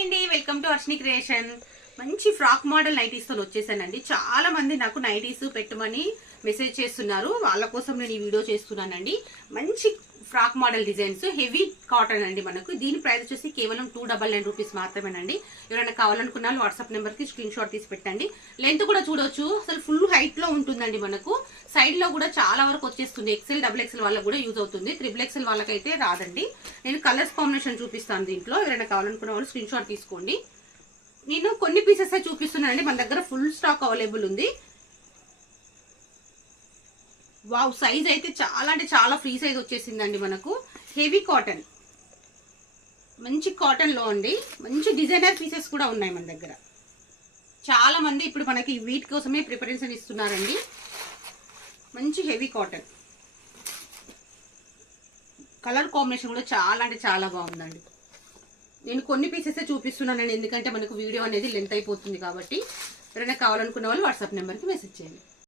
Hi అండి, welcome to Arshini creation. మంచి frock model nighties తో వచ్చేసానండి. చాలా మంది నాకు నైటీస్ పెట్టమని మెసేజ్ చేస్తున్నారు. వాళ్ళ కోసం నేను ఈ వీడియో చేస్తున్నానండి. మంచి frock model designs, heavy cotton అండి. మనకు దీని ప్రైస్ వచ్చేసి కేవలం 299 రూపీస్ మాత్రమేనండి. ఎవరైనా కావాలనుకున్నా వాట్సాప్ నెంబర్ కి స్క్రీన్ షాట్ తీసి పెట్టండి. లెంత్ కూడా చూడొచ్చు, అసలు ఫుల్ హైట్ లో ఉంటుందండి. మనకు సైడ్ లో కూడా చాలా వరకు వచ్చేస్తుంది. ఎక్సెల్, డబుల్ ఎక్సెల్ వాళ్ళకి కూడా యూజ్ అవుతుంది. ట్రిపుల్ ఎక్సెల్ వాళ్ళకైతే రాదండి. నేను కలర్స్ కాంబినేషన్ చూపిస్తాను దీంట్లో. ఎవరైనా కావాలనుకున్న వాళ్ళు స్క్రీన్ షాట్ తీసుకోండి. నేను కొన్ని పీసెస్ చూపిస్తున్నానండి. మన దగ్గర ఫుల్ స్టాక్ అవైలబుల్ ఉంది. వావ్, సైజ్ అయితే చాలా అంటే చాలా ఫ్రీ సైజ్ వచ్చేసిందండి. మనకు హెవీ కాటన్, మంచి కాటన్ లో అండి. మంచి డిజైనర్ పీసెస్ కూడా ఉన్నాయి మన దగ్గర. చాలా మంది ఇప్పుడు మనకి వీటి కోసమే ప్రిపరేషన్ ఇస్తున్నారండి. మంచి హెవీ కాటన్, కలర్ కాంబినేషన్ కూడా చాలా అంటే చాలా బాగుందండి. నేను కొన్ని పీసెస్ చూపిస్తున్నానండి, ఎందుకంటే మనకు వీడియో అనేది లెంత్ అయిపోతుంది కాబట్టి. ఎవరైనా కావాలనుకున్న వాళ్ళు వాట్సాప్ నెంబర్కి మెసేజ్ చేయండి.